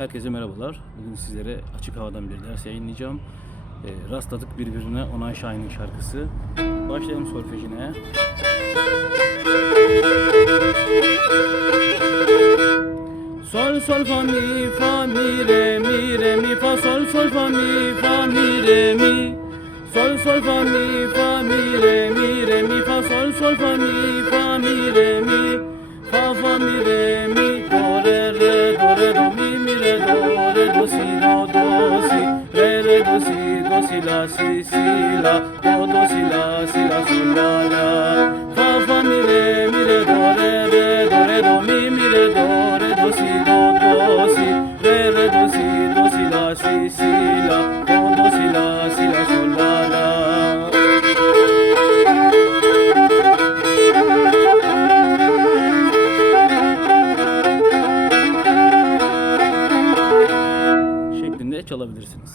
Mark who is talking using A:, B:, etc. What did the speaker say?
A: Herkese merhabalar. Bugün sizlere açık havadan bir ders yayınlayacağım. Ee, rastladık birbirine Onay Şahin'in şarkısı. Başlayalım solfejine. Sol sol fa mi fa mi re mi re mi fa sol sol fa mi fa mi re mi sol sol fa mi fa mi re mi re mi fa sol sol fa mi fa mi re mi fa fa mi re si do si la si si la do do si la si la sol la la fa fa mi re mi re do re re do re do mi mi re do re do si do do si re re do si do si la si si la do do si la si la sol la la şeklinde çalabilirsiniz.